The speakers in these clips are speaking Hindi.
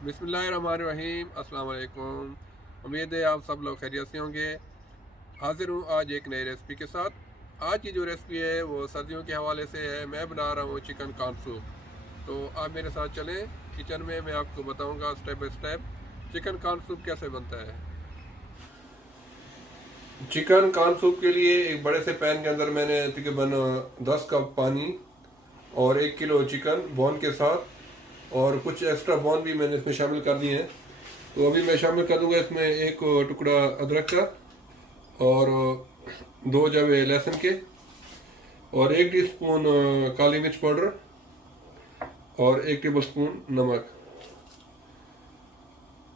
बिस्मिल्लाहिर्रहमानिर्रहीम। अस्सलाम वालेकुम। उम्मीद है आप सब लोग खैरियत से होंगे। हाजिर हूँ आज एक नई रेसिपी के साथ। आज की जो रेसिपी है वो सर्दियों के हवाले से है। मैं बना रहा हूँ चिकन कॉर्न सूप। तो आप मेरे साथ चलें किचन में, मैं आपको बताऊँगा step by step chicken corn soup कैसे बनता है। चिकन कॉर्न सूप के लिए एक बड़े से पैन के अंदर मैंने तकरीबन 10 कप पानी और 1 किलो चिकन बोन के साथ और कुछ एक्स्ट्रा बोन भी मैंने इसमें शामिल कर दिए हैं। तो अभी मैं शामिल कर दूंगा इसमें एक टुकड़ा अदरक का और 2 जवे लहसुन के और 1 टीस्पून काली मिर्च पाउडर और 1 टेबल स्पून नमक।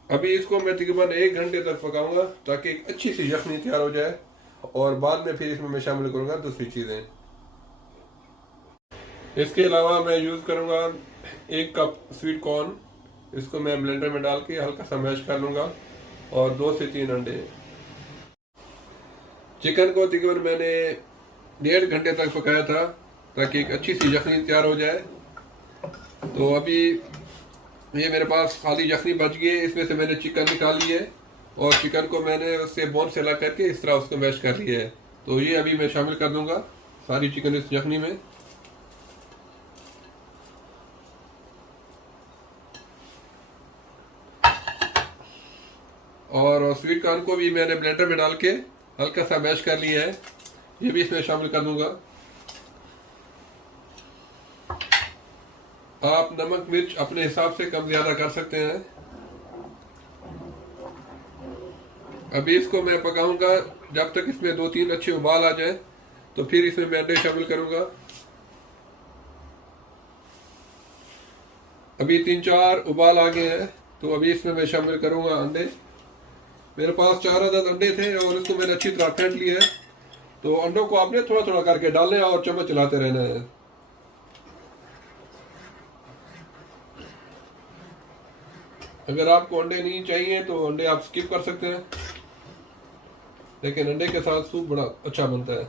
अभी इसको मैं तकरीबन 1 घंटे तक पकाऊंगा ताकि एक अच्छी सी यखनी तैयार हो जाए और बाद में फिर इसमें मैं शामिल करूंगा दूसरी चीज़ें। इसके अलावा मैं यूज़ करूंगा 1 कप स्वीट कॉर्न। इसको मैं ब्लेंडर में डाल के हल्का सा मैश कर लूँगा और 2 से 3 अंडे। चिकन को तकरीबन मैंने 1.5 घंटे तक पकाया था ताकि एक अच्छी सी यखनी तैयार हो जाए। तो अभी ये मेरे पास खाली यखनी बच गई है, इसमें से मैंने चिकन निकाल ली है और चिकन को मैंने उससे बोन से ला करके इस तरह उसको मैश कर लिया है। तो ये अभी मैं शामिल कर दूंगा सारी चिकन इस यखनी में। और स्वीट कॉर्न को भी मैंने ब्लेंडर में डाल के हल्का सा मैश कर लिया है, ये भी इसमें शामिल कर दूंगा। आप नमक मिर्च अपने हिसाब से कम ज़्यादा कर सकते हैं। अभी इसको मैं पकाऊंगा जब तक इसमें 2-3 अच्छे उबाल आ जाए, तो फिर इसमें मैं अंडे शामिल करूंगा। अभी 3-4 उबाल आ गए हैं तो अभी इसमें मैं शामिल करूंगा अंडे। मेरे पास 4 अदद अंडे थे और इसको मैंने अच्छी तरह फेंट लिया है। तो अंडों को आपने थोड़ा थोड़ा करके डालना है और चम्मच चलाते रहना है। अगर आपको अंडे नहीं चाहिए तो अंडे आप स्किप कर सकते हैं, लेकिन अंडे के साथ सूप बड़ा अच्छा बनता है।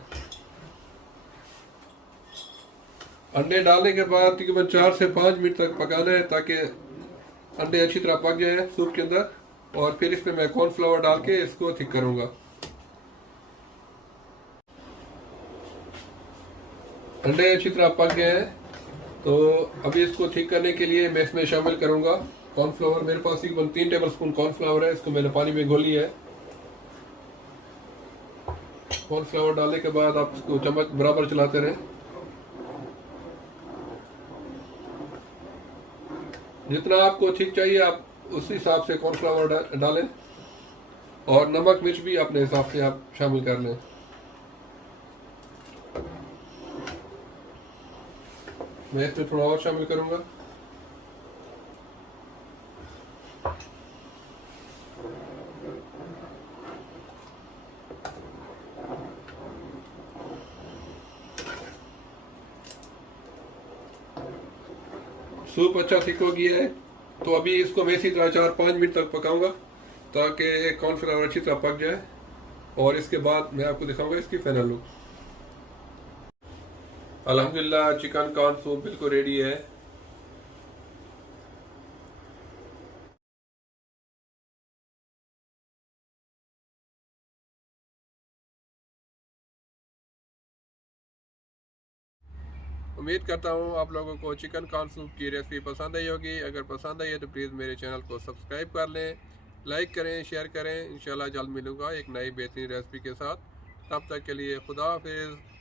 अंडे डालने के बाद तकरीबन 4 से 5 मिनट तक पकाना है ताकि अंडे अच्छी तरह पक जाए सूप के अंदर। और फिर इसमें मैं कॉर्नफ्लावर डाल के इसको थिक करूंगा। अंडे अच्छी तरह पक गए हैं तो अभी इसको थिक करने के लिए मैं इसमें शामिल करूंगा कॉर्नफ्लावर। मेरे पास तकरीबन 3 टेबल स्पून कॉर्नफ्लावर है, इसको मैंने पानी में घोल लिया है। कॉर्नफ्लावर डालने के बाद आप इसको चम्मच बराबर चलाते रहें। जितना आपको ठीक चाहिए आप उस हिसाब से कॉर्नफ्लावर डालें और नमक मिर्च भी अपने हिसाब से आप शामिल कर लें। मैं इसमें थोड़ा और शामिल करूंगा। सूप अच्छा थिक हो गया है तो अभी इसको मैं इसी तरह 4-5 मिनट तक पकाऊंगा ताकि कॉर्नफ्लावर अच्छी तरह पक जाए और इसके बाद मैं आपको दिखाऊंगा इसकी फाइनल लुक। अल्हम्दुलिल्लाह चिकन कॉर्न सूप बिल्कुल रेडी है। उम्मीद करता हूँ आप लोगों को चिकन कॉर्न सूप की रेसिपी पसंद आई होगी। अगर पसंद आई है तो प्लीज़ मेरे चैनल को सब्सक्राइब कर लें, लाइक करें, शेयर करें। इंशाल्लाह जल्द मिलूँगा एक नई बेहतरीन रेसिपी के साथ। तब तक के लिए खुदा हाफिज़।